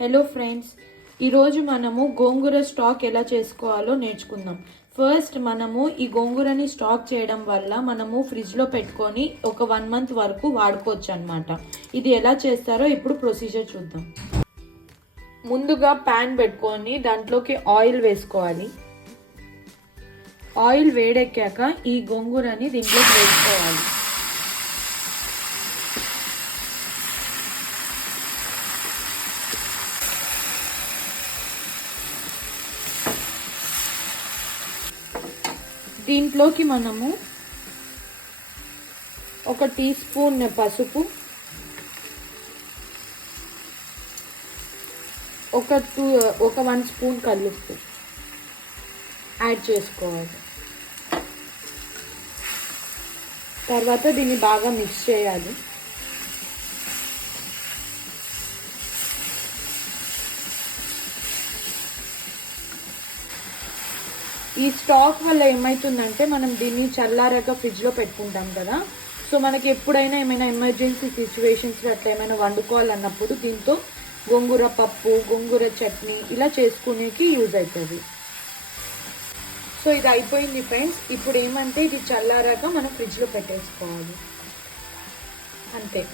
Hello friends, ఈరోజు మనము గోంగూర stock ఎలా చేసుకోవాలో నేర్చుకుందాం. ఫస్ట్ మనము ఈ గోంగూరని స్టాక్ చేయడం వల్ల మనము ఫ్రిడ్జ్లో పెట్టుకొని ఒక 1 మంత్ వరకు వాడుకోవచ్చు అనమాట. ఇది ఎలా చేస్తారో ఇప్పుడు ప్రొసీజర్ చూద్దాం. ముందుగా ప్యాన్ పెట్టుకొని దాంట్లోకి ఆయిల్ వేసుకోవాలి. ఆయిల్ వేడెక్కాక ఈ గోంగూరని దీంట్లోకి వేసుకోవాలి. దీంట్లోకి మనము 1 టీ స్పూన్ పసుపు, ఒక 1 స్పూన్ కల్లుప్పు యాడ్ చేసుకోవాలి. తర్వాత దీన్ని బాగా మిక్స్ చేయాలి. ఈ స్టాక్ వల్ల ఏమవుతుందంటే మనం దీన్ని చల్లారాక ఫ్రిడ్జ్లో పెట్టుకుంటాం కదా. సో మనకి ఎప్పుడైనా ఏమైనా ఎమర్జెన్సీ సిచ్యువేషన్స్లో అట్లా ఏమైనా వండుకోవాలన్నప్పుడు దీంతో గోంగూర పప్పు, గోంగూర చట్నీ ఇలా చేసుకునేకి యూజ్ అవుతుంది. సో ఇది అయిపోయింది ఫ్రెండ్స్. ఇప్పుడు ఏమంటే ఇది చల్లారాక మనం ఫ్రిడ్జ్లో పెట్టేసుకోవాలి, అంతే.